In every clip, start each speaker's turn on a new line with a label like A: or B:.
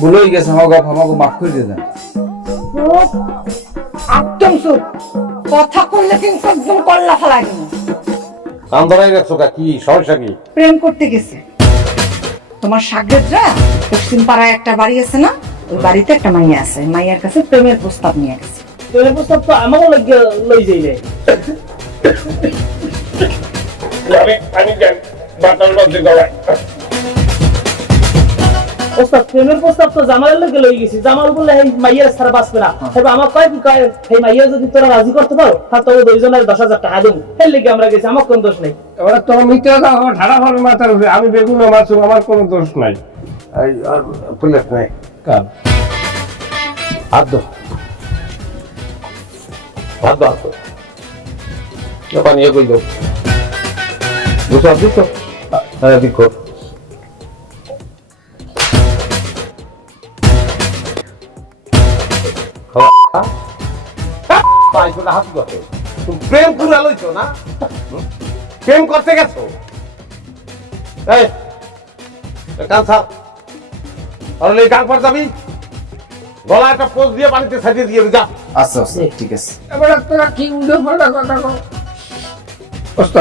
A: ভুলেই গেছে আমাকে আমাকে মাফ করে দিয়ে দেন।
B: চুপ। একদম চুপ। কথা করলে কিন্তু একদম কল্লা ফেলাই দেবো।
C: কান ধরাই রাখছো কা? সমস্যা কি?
B: প্রেম করতে গেছে। তোমার সাগরেদরা পশ্চিম পাড়ায় একটা বাড়ি আছে না? ওই বাড়িতে একটা মাইয়া আছে। মাইয়ার কাছে প্রেমের প্রস্তাব নিয়ে গেছে।
D: তোর প্রস্তাব তো আমারও লাগিয়ে লই যাইলে ওস্তাদ প্রেমের প্রস্তাব তো জামালের লোকে লই গেছি। জামাল বলে এই মাইয়ের ছাড়া বাঁচবে না। তবে আমার কয় কি কয় এই মাইয়া যদি তোরা রাজি করতে পারো তাহলে তোর দুইজনের দশ হাজার টাকা দেবো। এর লেগে আমরা গেছি আমার কোন দোষ নেই।
E: এবার তোর মিথ্যা কথা আমার ঠাড়া ভালো মাথার উপরে আমি বেগুন মাছুম আমার কোনো দোষ নাই।
C: আর পুলিশ নাই।
E: কার?
C: পানি দো বুঝছ বুঝছ হ্যাঁ করতে গলা একটা দিয়ে দিয়ে যা
A: আচ্ছা আচ্ছা ঠিক আছে
E: তোরা কি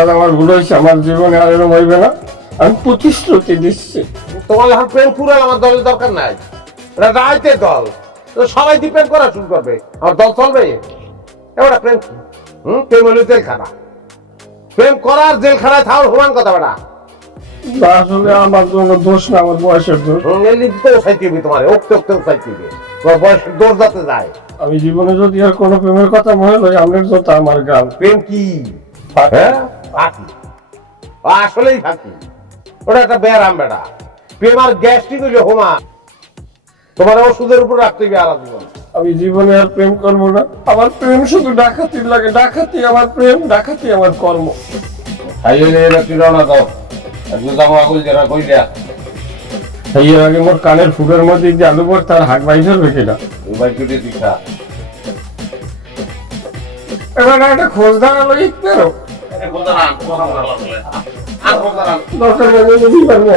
E: আমার ভুল হয়েছে আমার জীবনে আর এরকম হইবে না আমি প্রতিশ্রুতি দিচ্ছি
C: তোমার এখন প্রেম ফুরাল আমার দলের দরকার নাই রাজনীতির দল তো সবাই ডিপেন্ড করা শুরু করবে। আমার দল চলবে? এবার প্রেম হুম? প্রেম হলো জেলখানা। প্রেম করার জেলখানায় থাকার সমান কথা বেটা।
E: আসলে আমার জন্য দোষ না আমার বয়সের দোষ।
C: এলি তো সাইটিবি তোমার ওকতে ওকতে সাইটিবি তোমার বয়সের দোষ যাতে যায়।
E: আমি জীবনে যদি আর কোনো প্রেমের কথা মনে লই আপনার তো আমার গান
C: প্রেম কি? হ্যাঁ? ফাঁকি আসলেই ফাঁকি ওটা একটা ব্যারাম বেটা। প্রেম আর গ্যাস্ট্রিক হইলে হোমা তোমার ওষুধের উপর রাখতে হবে আলাদা জীবন
E: আমি জীবনে আর প্রেম করব না। আমার প্রেম শুধু ডাকাতির লাগে। ডাকাতি আমার প্রেম ডাকাতি আমার কর্ম।
C: এবার তুই রওনা দাও। একটু জামা আগুল যারা কইলা
E: এই এর আগে মোর কানের ফুটের মধ্যে যে আলু পর তার হাত কিনা? এবার একটা খোঁজ
C: রান
E: দরকার নেই বুঝি পারব।